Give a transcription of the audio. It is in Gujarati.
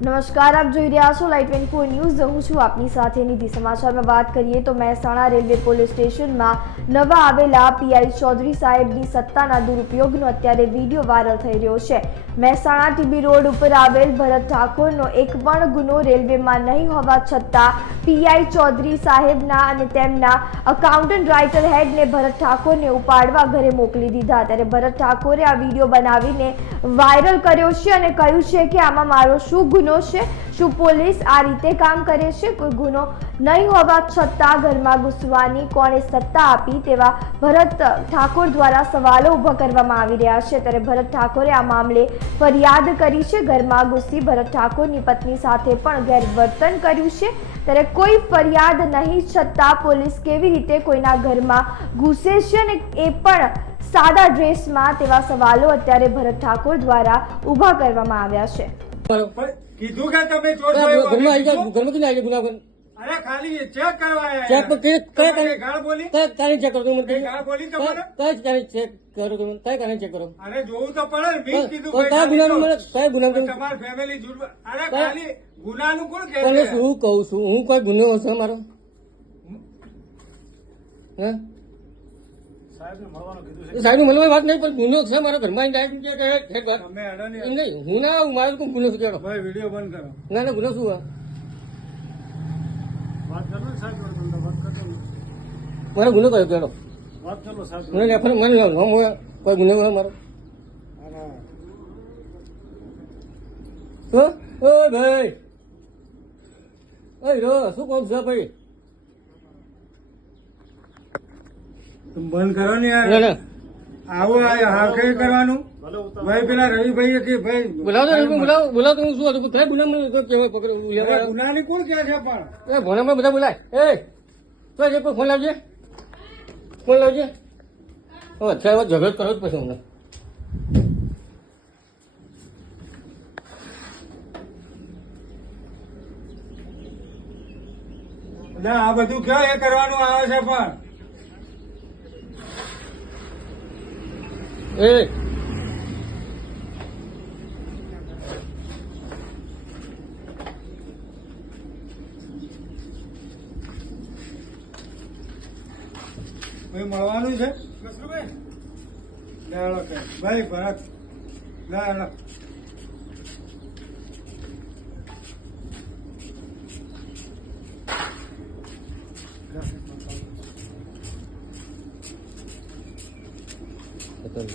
નમસ્કાર, આપ જોઈ રહ્યા છો લાઈવ ટ્વેન્ટી ફોર ન્યૂઝ હું છું આપની સાથે નિધિ સમાચારમાં વાત કરીએ તો મહેસાણા રેલવે પોલીસ સ્ટેશનમાં નવા આવેલા પીઆઈ ચૌધરી સાહેબની સત્તાના દુરુપયોગનો અત્યારે વીડિયો વાયરલ થઈ રહ્યો છે. મહેસાણા ટીબી રોડ ઉપર આવેલ ભરત ઠાકોરનો એક પણ ગુનો રેલવેમાં નહીં હોવા છતાં પીઆઈ ચૌધરી સાહેબના અને તેમના અકાઉન્ટન્ટ રાઇટર હેડને ભરત ઠાકોરને ઉપાડવા ઘરે મોકલી દીધા. ત્યારે ભરત ઠાકોરે આ વીડિયો બનાવીને વાયરલ કર્યો છે અને કહ્યું છે કે આમાં મારો શું ગુનો છે, શું પોલીસ આ રીતે કામ કરે છે? કોઈ ગુનો નહીં હોવા છતાં ઘરમાં ઘૂસવાની કોણે સત્તા આપી તેવા ભરત ઠાકોર દ્વારા સવાલો ઊભા કરવામાં આવી રહ્યા છે. ત્યારે ભરત ઠાકોરે આ મામલે ફરિયાદ કરી છે. ઘરમાં ઘૂસી ભરત ઠાકોરની પત્ની સાથે પણ ગેરવર્તન કર્યું છે. ત્યારે કોઈ ફરિયાદ નહીં છતાં પોલીસ કેવી રીતે કોઈના ઘરમાં ઘૂસે છે અને એ પણ સાદા ડ્રેસમાં તેવા સવાલો અત્યારે ભરત ઠાકોર દ્વારા ઊભા કરવામાં આવ્યા છે. કીધું કે તમે ચોર છો ઘરમાં આવી જાય ઘરમાં કેમ આવી ગુના અરે ખાલી ચેક કરવા ચેક પર કઈ- કઈ તમે ગાળ બોલી? કઈ તારીખ ચેક કરો મને કઈ ગાળ બોલી તમારે? કઈ તારીખ ચેક કરો તમે? કઈ તારીખ ચેક કરો? અરે જોવું તો પડે ને કીધું કઈ- કઈ કયા ગુનાનું ગાળ મને કયા ગુનાનું તો ફેમિલી જુડવા અરે ખાલી ગુનાનું કોણ કહે છે શું કહું છું? હું કોઈ ગુનો હશે મારો? હે? સાહેબ મળવાની વાત નહીં પણ ગુનો છે મારા ઘરમાં નહીં હું ના આવું મારું કોઈ ગુનો શું? ભાઈ વીડિયો બંધ કરો. ના ના ગુનો શું મારો ગુનો કયો કેડો મને રેફર મને નામ હોય કોઈ ગુનો હોય મારો. ઓ ભાઈ. ઓય રો શું કહું છે ભાઈ? બંધ કરો ને યાર. આવો આ કરવાનું. ભાઈ પેલા રવિભાઈ કે ભાઈ બોલાવો બોલાવો બોલાવો તો હું શું હતું? થાય ગુના તો કેવાય પકડ? ગુનાની કોણ ક્યાં છે પણ? એ ભણામાં બધા બોલાય. એ તો જે કોઈ ફોન લાવજે. ફોન લાવજે. અચ્છા ઝઘડ કરો જ પછી હમણાં. આ બધું ક્યાં એ કરવાનું આવે છે પણ? એ. મળવાનું છે. ભાઈ ભરત. લે 在这里。